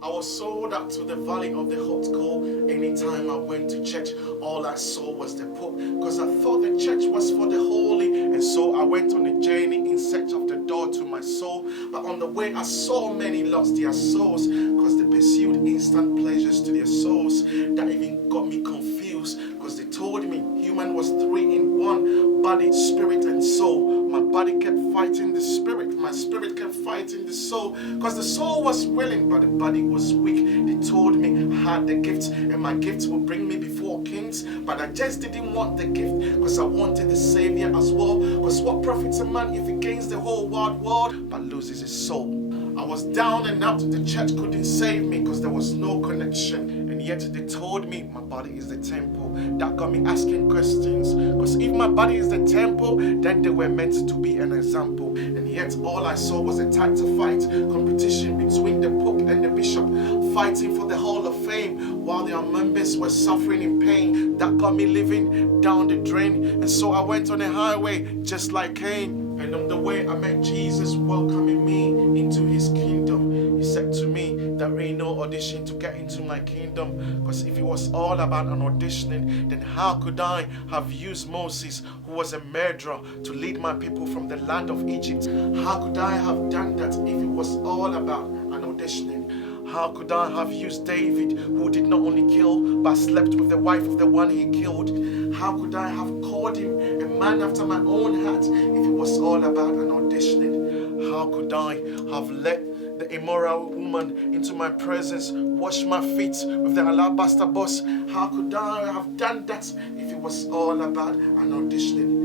I was sold out to the valley of the hot coal. Anytime I went to church, all I saw was the Pope. Because I thought the church was for the holy. And so I went on a journey in search of the door to my soul. But on the way, I saw many lost their souls. Because they pursued instant pleasures to their souls. That even got me confused. Because they told me human was three in one: body, spirit, and soul. My body kept fighting the spirit. My spirit kept fighting the soul. Because the soul was willing, but the body was weak. They told me I had the gifts, and my gifts would bring me before kings. But I just didn't want the gift, because I wanted the Savior as well. Because what profits a man if he gains the whole wide world but loses his soul? I was down and out. The church couldn't save me because there was no connection. And yet they told me my body is the temple. That got me asking questions. Because if my body is the temple, then they were meant to be an example. And yet all I saw was a title fight, competition between the Pope and the Bishop, fighting for the Hall of Fame while their members were suffering in pain. That got me living down the drain. And so I went on a highway just like Cain. And on the way I met Jesus welcoming me into his kingdom. He said to me, there ain't no audition to get into my kingdom. Because if it was all about an auditioning, then how could I have used Moses, who was a murderer, to lead my people from the land of Egypt? How could I have done that if it was all about an auditioning? How could I have used David, who did not only kill, but slept with the wife of the one he killed? How could I have called him a man after my own heart if it was all about an auditioning? How could I have let the immoral woman into my presence, wash my feet with the alabaster box? How could I have done that if it was all about an auditioning?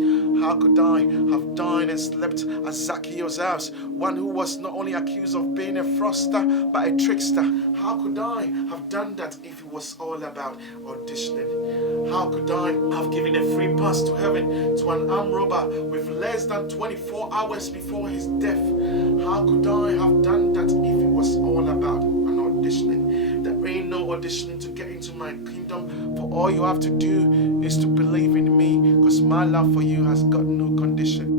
How could I have dined and slept at Zacchaeus' house, one who was not only accused of being a fraudster, but a trickster? How could I have done that if it was all about auditioning? How could I have given a free pass to heaven to an armed robber with less than 24 hours before his death? How could I have done that if it was all about an auditioning? There ain't no auditioning to get into my kingdom, for all you have to do is to believe in me, because my love for you has got no condition.